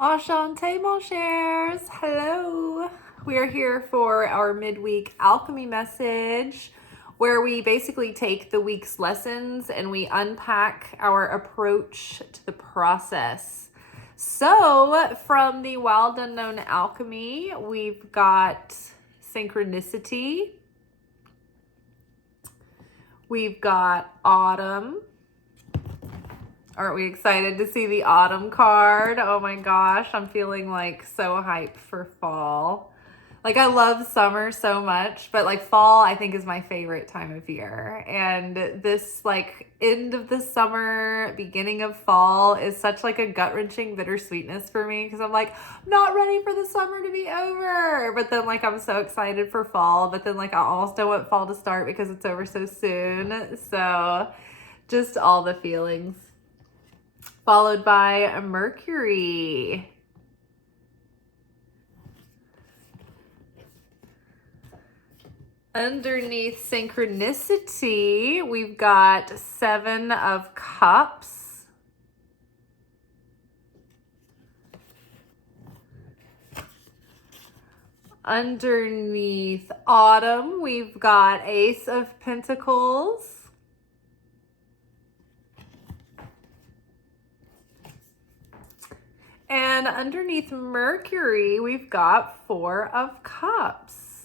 Enchante, mon chers. Hello. We are here for our midweek alchemy message, where we basically take the week's lessons and we unpack our approach to the process. So, from the Wild Unknown Alchemy, we've got synchronicity, we've got autumn. Aren't we excited to see the autumn card? Oh my gosh, I'm feeling like so hyped for fall. Like, I love summer so much, but like fall I think is my favorite time of year. And this like end of the summer, beginning of fall is such like a gut-wrenching bittersweetness for me, because I'm like, I'm not ready for the summer to be over. But then like I'm so excited for fall, but then like I almost don't want fall to start because it's over so soon. So just all the feelings. Followed by Mercury. Underneath synchronicity, we've got 7 of Cups. Underneath autumn, we've got Ace of Pentacles. And underneath Mercury, we've got 4 of Cups.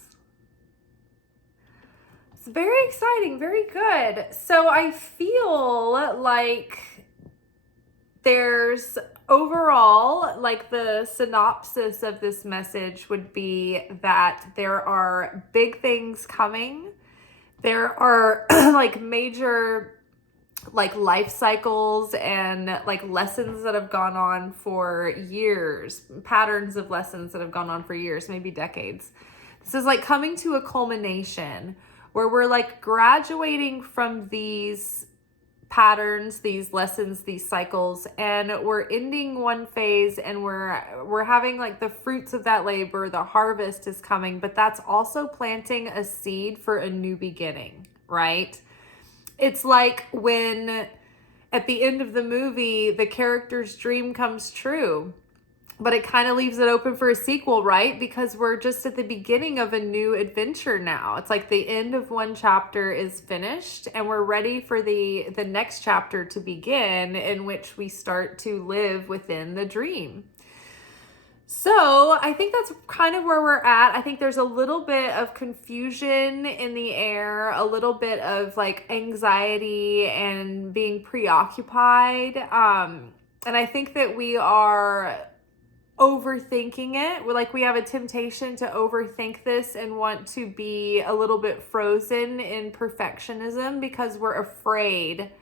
It's very exciting, very good. So I feel like there's overall, like the synopsis of this message would be that there are big things coming. There are like major like life cycles and like lessons that have gone on for years, patterns of lessons that have gone on for years, maybe decades. This is like coming to a culmination where we're like graduating from these patterns, these lessons, these cycles, and we're ending one phase and we're having like the fruits of that labor. The harvest is coming, but that's also planting a seed for a new beginning, right? It's like when at the end of the movie, the character's dream comes true, but it kind of leaves it open for a sequel, right? Because we're just at the beginning of a new adventure now. It's like the end of one chapter is finished and we're ready for the next chapter to begin, in which we start to live within the dream. So I think that's kind of where we're at. I think there's a little bit of confusion in the air, a little bit of like anxiety and being preoccupied. And I think that we are overthinking it. We have a temptation to overthink this and want to be a little bit frozen in perfectionism because we're afraid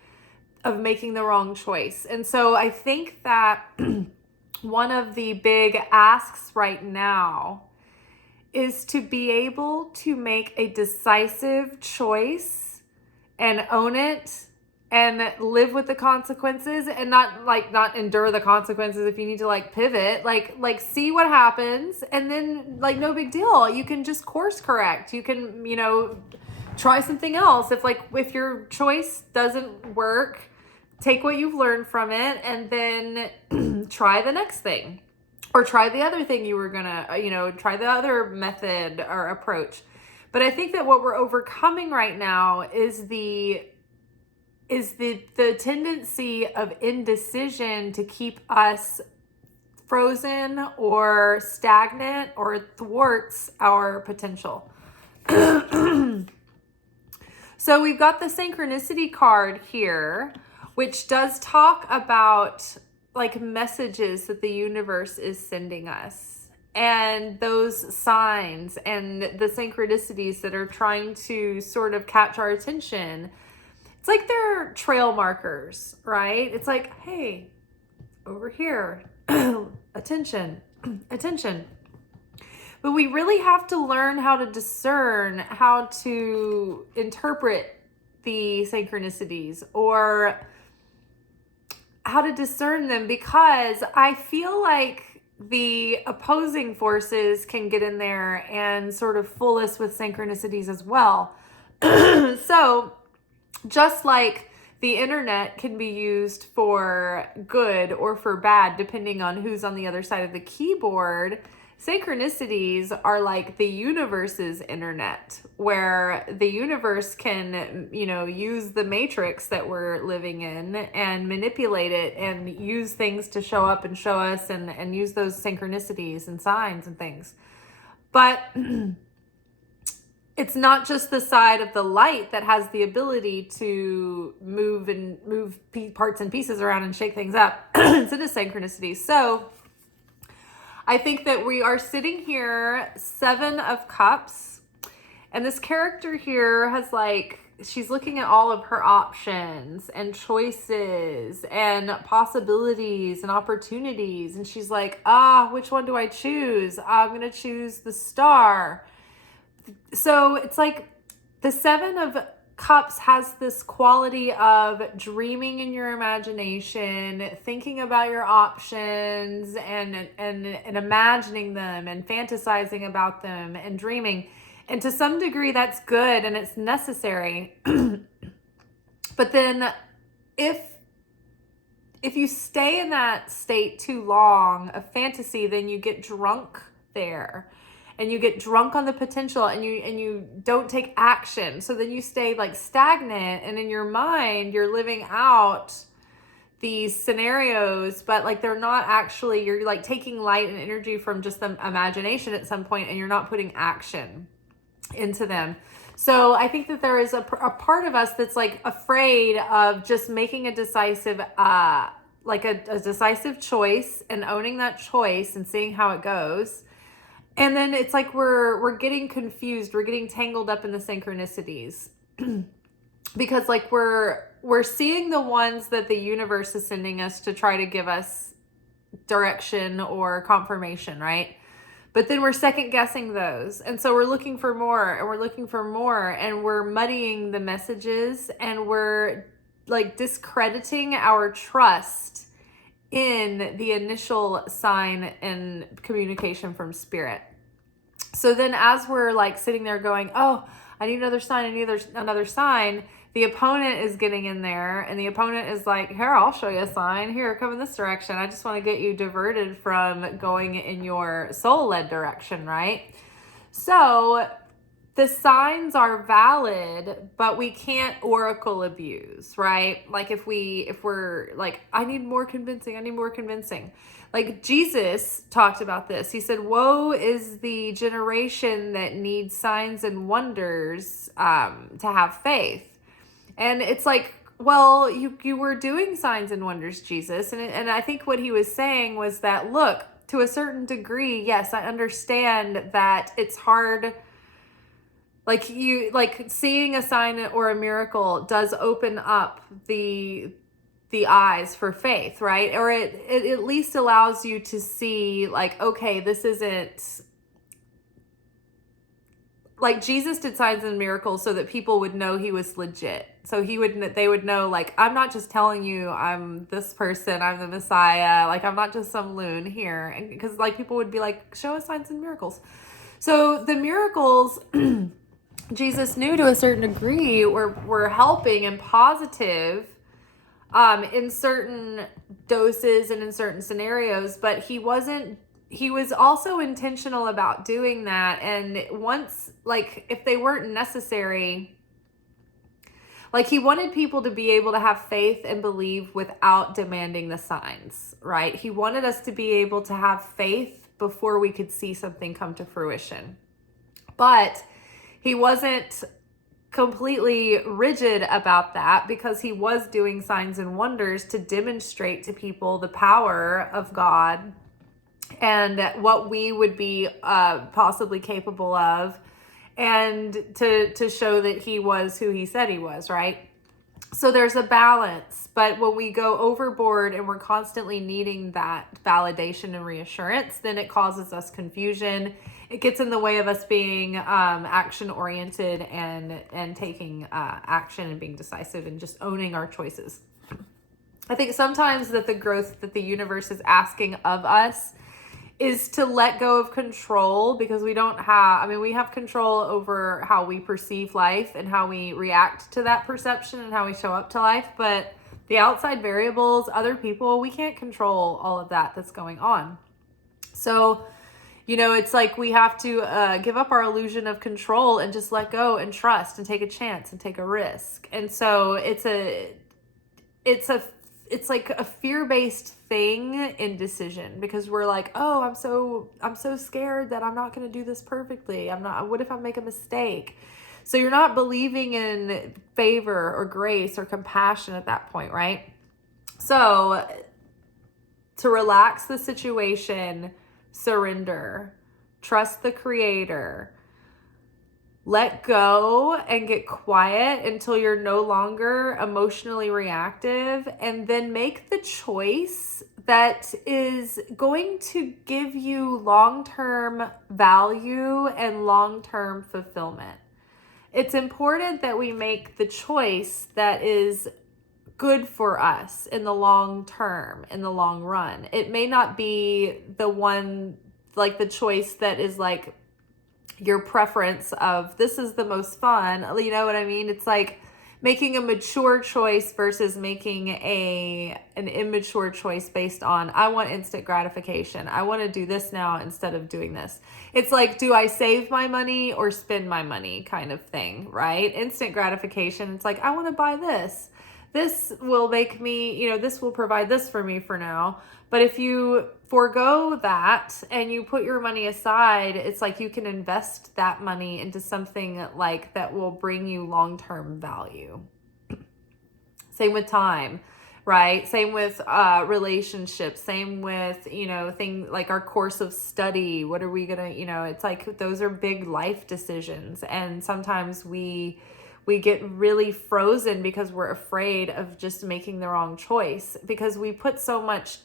of making the wrong choice. And so I think that one of the big asks right now is to be able to make a decisive choice and own it and live with the consequences, and not endure the consequences. If you need to like pivot, like see what happens, and then like no big deal. You can just course correct. You can, try something else. If your choice doesn't work, take what you've learned from it and then try the next thing, or try the other thing you were gonna, try the other method or approach. But I think that what we're overcoming right now is the tendency of indecision to keep us frozen or stagnant or thwarts our potential. So we've got the synchronicity card here, which does talk about like messages that the universe is sending us, and those signs and the synchronicities that are trying to sort of catch our attention. It's like they're trail markers, right? It's like, hey, over here, attention, attention. But we really have to learn how to discern, how to interpret the synchronicities, or how to discern them, because I feel like the opposing forces can get in there and sort of fool us with synchronicities as well. So just like the internet can be used for good or for bad, depending on who's on the other side of the keyboard. Synchronicities are like the universe's internet, where the universe can, use the matrix that we're living in and manipulate it and use things to show up and show us and use those synchronicities and signs and things. But it's not just the side of the light that has the ability to move parts and pieces around and shake things up. It's in a synchronicity. So I think that we are sitting here, 7 of Cups, and this character here has she's looking at all of her options and choices and possibilities and opportunities. And she's like, which one do I choose? I'm going to choose the Star. So it's like the 7 of Cups has this quality of dreaming in your imagination, thinking about your options and imagining them and fantasizing about them and dreaming. And to some degree that's good and it's necessary. But then if you stay in that state too long of fantasy, then you get drunk there. And you get drunk on the potential and you don't take action. So then you stay stagnant, and in your mind, you're living out these scenarios, but they're not actually, you're taking light and energy from just the imagination at some point, and you're not putting action into them. So I think that there is a part of us that's afraid of just making a decisive, a decisive choice and owning that choice and seeing how it goes. And then it's we're getting confused. We're getting tangled up in the synchronicities because we're seeing the ones that the universe is sending us to try to give us direction or confirmation, right? But then we're second guessing those. And so we're looking for more and we're looking for more, and we're muddying the messages, and we're discrediting our trust in the initial sign and communication from spirit. So then as we're sitting there going, I need another sign, I need another sign, the opponent is getting in there, and the opponent is here, I'll show you a sign. Here, come in this direction. I just want to get you diverted from going in your soul-led direction, right? So the signs are valid, but we can't oracle abuse, right? If we're I need more convincing. Jesus talked about this. He said, woe is the generation that needs signs and wonders to have faith. And it's well, you were doing signs and wonders, Jesus. And I think what he was saying was that, look, to a certain degree, yes, I understand that it's hard. Seeing a sign or a miracle does open up the eyes for faith, right? Or it at least allows you to see okay, this isn't Jesus did signs and miracles so that people would know he was legit. So they would know I'm not just telling you I'm this person, I'm the Messiah, I'm not just some loon here. And because people would be show us signs and miracles. So the miracles Jesus knew to a certain degree were helping and positive in certain doses and in certain scenarios, but he was also intentional about doing that. And once, if they weren't necessary, he wanted people to be able to have faith and believe without demanding the signs, right? He wanted us to be able to have faith before we could see something come to fruition. But he wasn't completely rigid about that, because he was doing signs and wonders to demonstrate to people the power of God and what we would be possibly capable of, and to show that he was who he said he was, right? So there's a balance, but when we go overboard and we're constantly needing that validation and reassurance, then it causes us confusion. It gets in the way of us being action-oriented and taking action and being decisive and just owning our choices. I think sometimes that the growth that the universe is asking of us is to let go of control, because we don't have, I mean, we have control over how we perceive life and how we react to that perception and how we show up to life. But the outside variables, other people, we can't control all of that that's going on. So, you know, it's like we have to give up our illusion of control and just let go and trust and take a chance and take a risk. And so it's like a fear-based thing, indecision, because we're like, oh, I'm so scared that I'm not going to do this perfectly. What if I make a mistake? So you're not believing in favor or grace or compassion at that point, right? So to relax the situation, surrender, trust the creator, let go and get quiet until you're no longer emotionally reactive, and then make the choice that is going to give you long-term value and long-term fulfillment. It's important that we make the choice that is good for us in the long term, in the long run. It may not be the one, like the choice that is like your preference of this is the most fun. You know what I mean? It's like making a mature choice versus making an immature choice based on, I want instant gratification. I want to do this now instead of doing this. It's like, do I save my money or spend my money kind of thing, right? Instant gratification. It's like, I want to buy this. This will make me, you know, this will provide this for me for now. But if you forego that and you put your money aside, it's like you can invest that money into something like that will bring you long-term value. Same with time, right? Same with relationships. Same with, you know, things like our course of study. What are we gonna, you know, it's like those are big life decisions. And sometimes we get really frozen because we're afraid of just making the wrong choice, because we put so much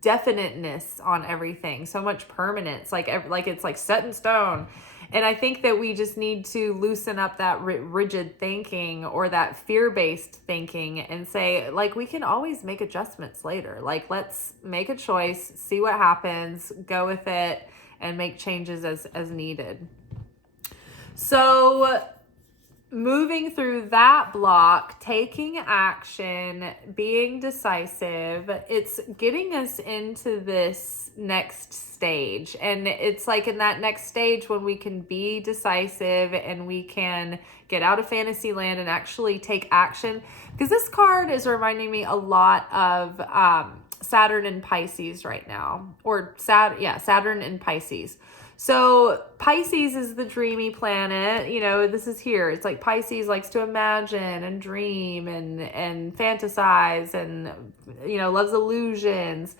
definiteness on everything, so much permanence, like it's like set in stone. And I think that we just need to loosen up that rigid thinking or that fear-based thinking and say, like, we can always make adjustments later. Like, let's make a choice, see what happens, go with it, and make changes as needed. So moving through that block, taking action, being decisive, it's getting us into this next stage. And it's like in that next stage when we can be decisive and we can get out of fantasy land and actually take action. Because this card is reminding me a lot of Saturn in Pisces right now. Or Saturn in Pisces. So Pisces is the dreamy planet, you know, this is here. It's like Pisces likes to imagine and dream and fantasize and, you know, loves illusions.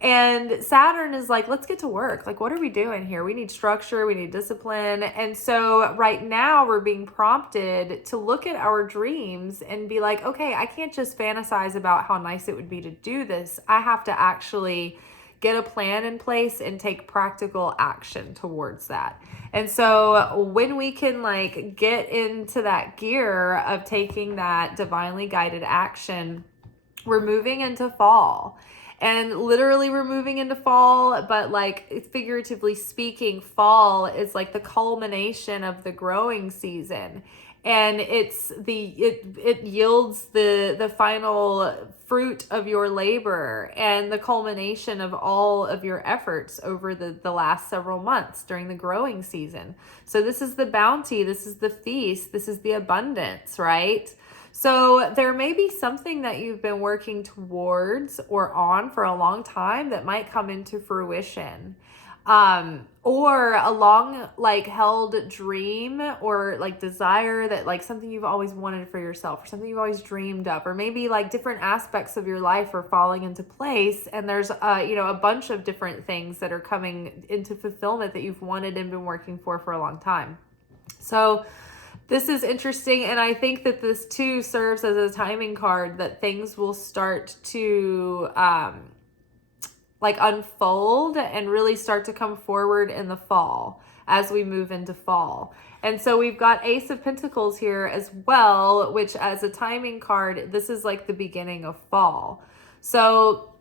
And Saturn is like, let's get to work. Like, what are we doing here? We need structure, we need discipline. And so right now we're being prompted to look at our dreams and be like, okay, I can't just fantasize about how nice it would be to do this. I have to actually get a plan in place and take practical action towards that. And so when we can like get into that gear of taking that divinely guided action, we're moving into fall. And literally we're moving into fall, but like figuratively speaking, fall is like the culmination of the growing season. And it yields the final fruit of your labor and the culmination of all of your efforts over the last several months during the growing season. So this is the bounty, this is the feast, this is the abundance, right? So there may be something that you've been working towards or on for a long time that might come into fruition. Or a long like held dream or like desire that like something you've always wanted for yourself or something you've always dreamed of, or maybe like different aspects of your life are falling into place and there's a bunch of different things that are coming into fulfillment that you've wanted and been working for a long time. So this is interesting, and I think that this too serves as a timing card that things will start to like unfold and really start to come forward in the fall as we move into fall. And so we've got Ace of Pentacles here as well, which as a timing card, this is like the beginning of fall. So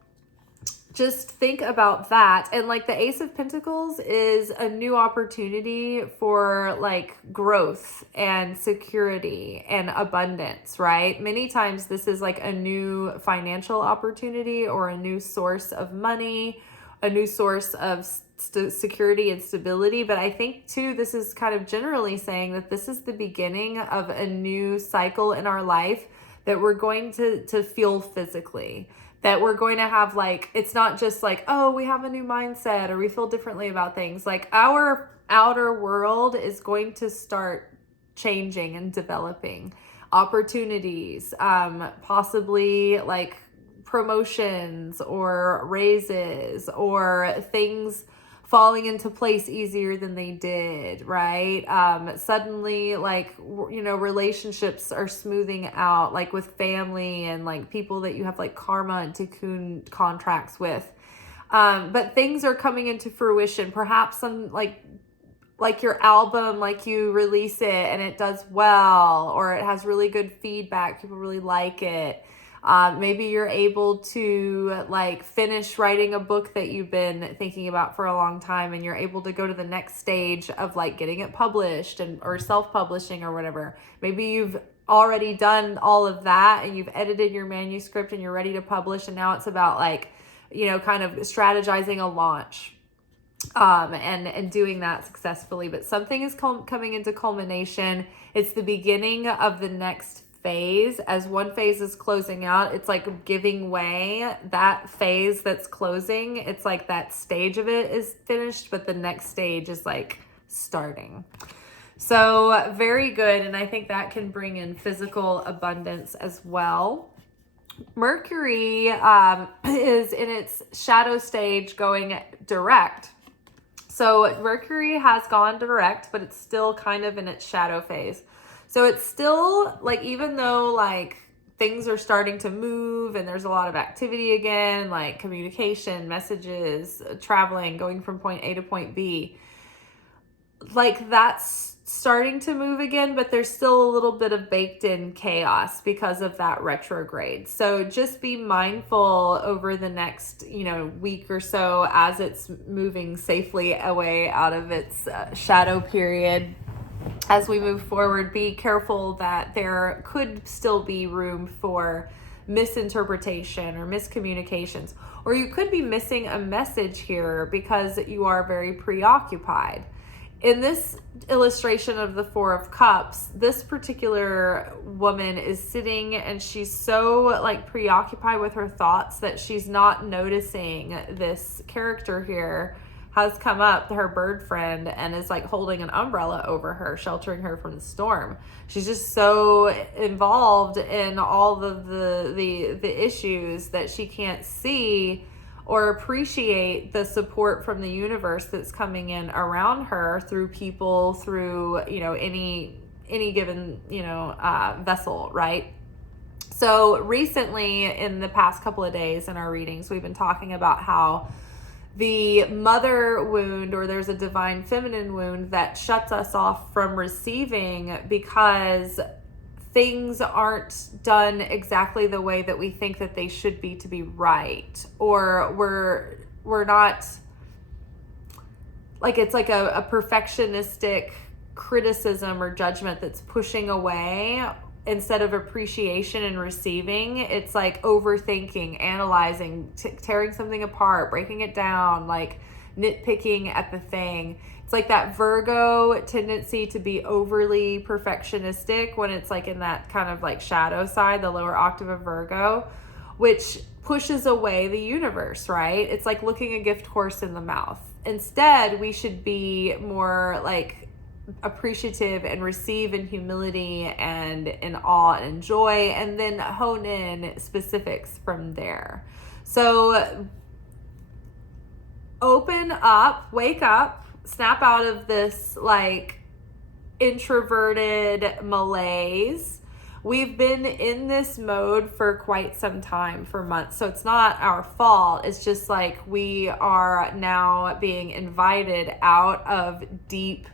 just think about that. And like the Ace of Pentacles is a new opportunity for like growth and security and abundance, right? Many times this is like a new financial opportunity or a new source of money, a new source of security and stability. But I think too, this is kind of generally saying that this is the beginning of a new cycle in our life that we're going to feel physically. That we're going to have like, it's not just like, oh, we have a new mindset or we feel differently about things. Like our outer world is going to start changing and developing. Opportunities, possibly like promotions or raises or things falling into place easier than they did, right? Suddenly, like, you know, relationships are smoothing out, like with family and like people that you have like karma and tikkun contracts with. But things are coming into fruition. Perhaps some like your album, like you release it and it does well, or it has really good feedback. People really like it. Maybe you're able to like finish writing a book that you've been thinking about for a long time, and you're able to go to the next stage of like getting it published or self-publishing or whatever. Maybe you've already done all of that and you've edited your manuscript and you're ready to publish, and now it's about like, you know, kind of strategizing a launch. And doing that successfully. But something is coming into culmination. It's the beginning of the next phase. As one phase is closing out, it's like giving way. That phase that's closing, it's like that stage of it is finished, but the next stage is like starting. So very good. And I think that can bring in physical abundance as well. Mercury is in its shadow stage going direct. So Mercury has gone direct, but it's still kind of in its shadow phase. So it's still like, even though like things are starting to move and there's a lot of activity again, like communication, messages, traveling, going from point A to point B, like that's starting to move again, but there's still a little bit of baked in chaos because of that retrograde. So just be mindful over the next, you know, week or so as it's moving safely away out of its shadow period. As we move forward, be careful that there could still be room for misinterpretation or miscommunications, or you could be missing a message here because you are very preoccupied. In this illustration of the Four of Cups, this particular woman is sitting and she's so like preoccupied with her thoughts that she's not noticing this character here has come up, her bird friend, and is like holding an umbrella over her, sheltering her from the storm. She's just so involved in all of the issues that she can't see or appreciate the support from the universe that's coming in around her through people, through, you know, any given, you know, vessel, right? So recently, in the past couple of days in our readings, we've been talking about how the mother wound, or there's a divine feminine wound that shuts us off from receiving because things aren't done exactly the way that we think that they should be to be right, or we're not, like, it's like a perfectionistic criticism or judgment that's pushing away instead of appreciation and receiving. It's like overthinking, analyzing, tearing something apart, breaking it down, like nitpicking at the thing. It's like that Virgo tendency to be overly perfectionistic when it's like in that kind of like shadow side, the lower octave of Virgo, which pushes away the universe, right? It's like looking a gift horse in the mouth. Instead, we should be more like appreciative and receive in humility and in awe and joy, and then hone in specifics from there. So open up, wake up, snap out of this like introverted malaise. We've been in this mode for quite some time, for months. So it's not our fault. It's just like we are now being invited out of deep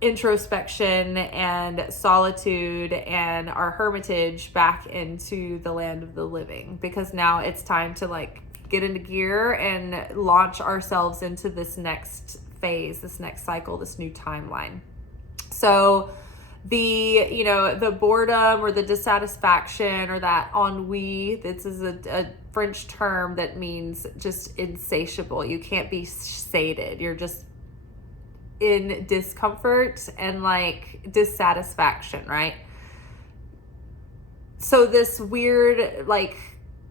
introspection and solitude and our hermitage back into the land of the living, because now it's time to like get into gear and launch ourselves into this next phase, this next cycle, this new timeline. So the boredom or the dissatisfaction or that ennui, this is a French term that means just insatiable. You can't be sated. You're just in discomfort and like dissatisfaction, right? So this weird, like,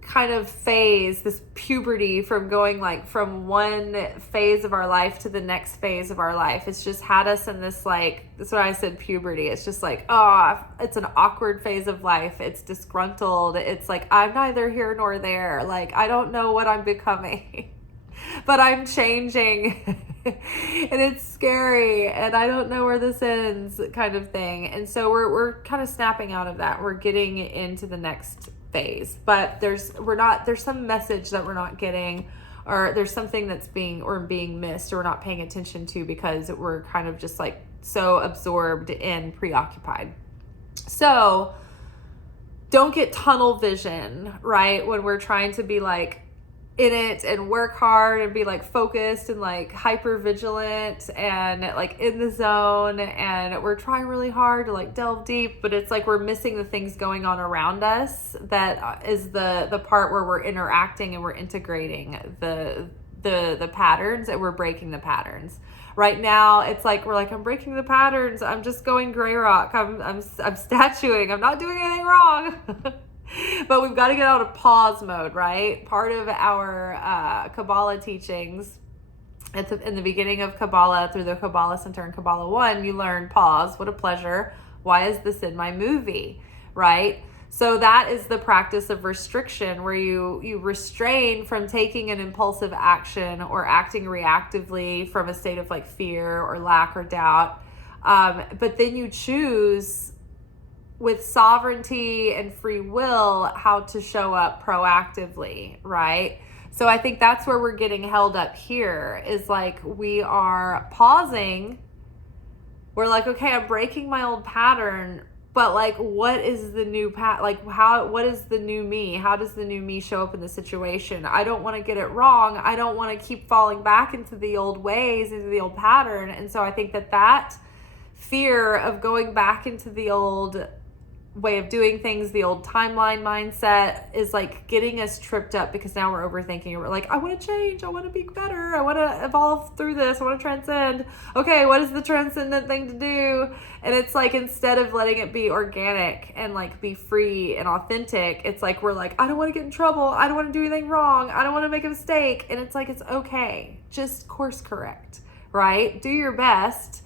kind of phase, this puberty from going like from one phase of our life to the next phase of our life, it's just had us in this, like, that's what I said, puberty. It's just like, it's an awkward phase of life. It's disgruntled. It's like, I'm neither here nor there. Like, I don't know what I'm becoming, but I'm changing and it's scary and I don't know where this ends, kind of thing. And so we're kind of snapping out of that. We're getting into the next phase, but there's some message that we're not getting, or there's something that's being missed, or we're not paying attention to because we're kind of just like so absorbed and preoccupied. So don't get tunnel vision, right? When we're trying to be like in it and work hard and be like focused and like hyper vigilant and like in the zone, and we're trying really hard to like delve deep, but it's like we're missing the things going on around us. That is the part where we're interacting and we're integrating the patterns, and we're breaking the patterns. Right now it's like we're like, I'm breaking the patterns, I'm just going gray rock, I'm statuing, I'm not doing anything wrong. But we've got to get out of pause mode, right? Part of our Kabbalah teachings in the beginning of Kabbalah, through the Kabbalah Center in Kabbalah 1, you learn pause. What a pleasure. Why is this in my movie, right? So that is the practice of restriction, where you restrain from taking an impulsive action or acting reactively from a state of like fear or lack or doubt. But then you choose with sovereignty and free will how to show up proactively, right? So I think that's where we're getting held up here, is like we are pausing. We're like, okay, I'm breaking my old pattern, but like, what is the new what is the new me? How does the new me show up in the situation? I don't want to get it wrong. I don't want to keep falling back into the old ways, into the old pattern. And so I think that fear of going back into the old way of doing things, the old timeline mindset, is like getting us tripped up, because now we're overthinking. We're like, I want to change, I want to be better, I want to evolve through this, I want to transcend. Okay, what is the transcendent thing to do? And it's like, instead of letting it be organic and like be free and authentic, it's like we're like, I don't want to get in trouble, I don't want to do anything wrong, I don't want to make a mistake. And it's like, it's okay, just course correct, right? Do your best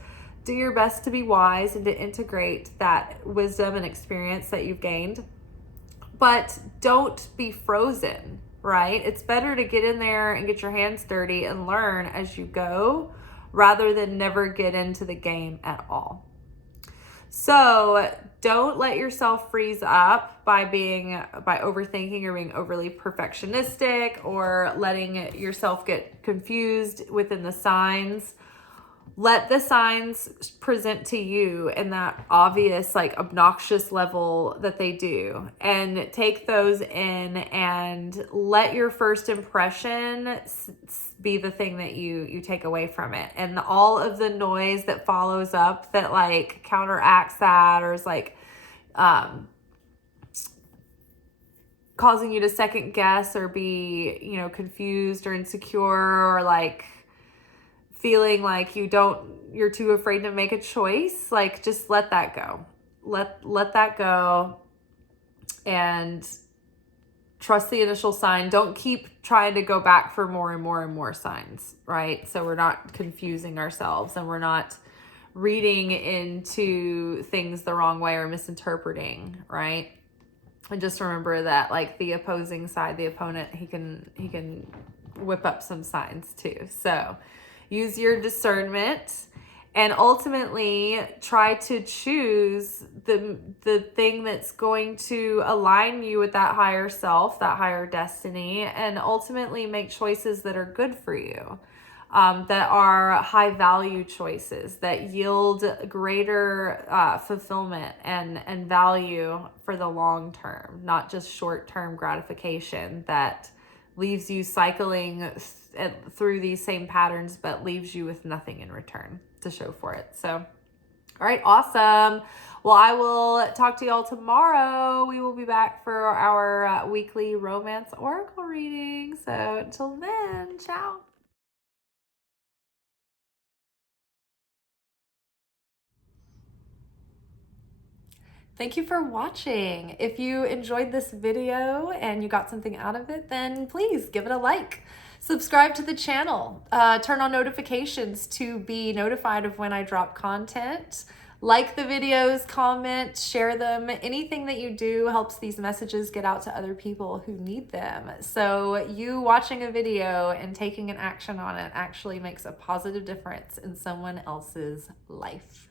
to be wise and to integrate that wisdom and experience that you've gained. But don't be frozen, right? It's better to get in there and get your hands dirty and learn as you go, rather than never get into the game at all. So don't let yourself freeze up by overthinking or being overly perfectionistic, or letting yourself get confused within the signs. Let the signs present to you in that obvious, like obnoxious level that they do, and take those in, and let your first impression be the thing that you take away from it. And all of the noise that follows up that like counteracts that, or is like causing you to second guess or be, confused or insecure, or like feeling like you're too afraid to make a choice, like just let that go. Let that go and trust the initial sign. Don't keep trying to go back for more and more and more signs, right? So we're not confusing ourselves, and we're not reading into things the wrong way or misinterpreting, right? And just remember that like the opposing side, the opponent, he can whip up some signs too. So use your discernment, and ultimately try to choose the thing that's going to align you with that higher self, that higher destiny, and ultimately make choices that are good for you, that are high value choices that yield greater fulfillment and value for the long term, not just short term gratification that leaves you cycling through these same patterns, but leaves you with nothing in return to show for it. So, all right, awesome. Well, I will talk to y'all tomorrow. We will be back for our weekly romance oracle reading. So until then, ciao. Thank you for watching. If you enjoyed this video and you got something out of it, then please give it a like. Subscribe to the channel. Turn on notifications to be notified of when I drop content. Like the videos, comment, share them. Anything that you do helps these messages get out to other people who need them. So you watching a video and taking an action on it actually makes a positive difference in someone else's life.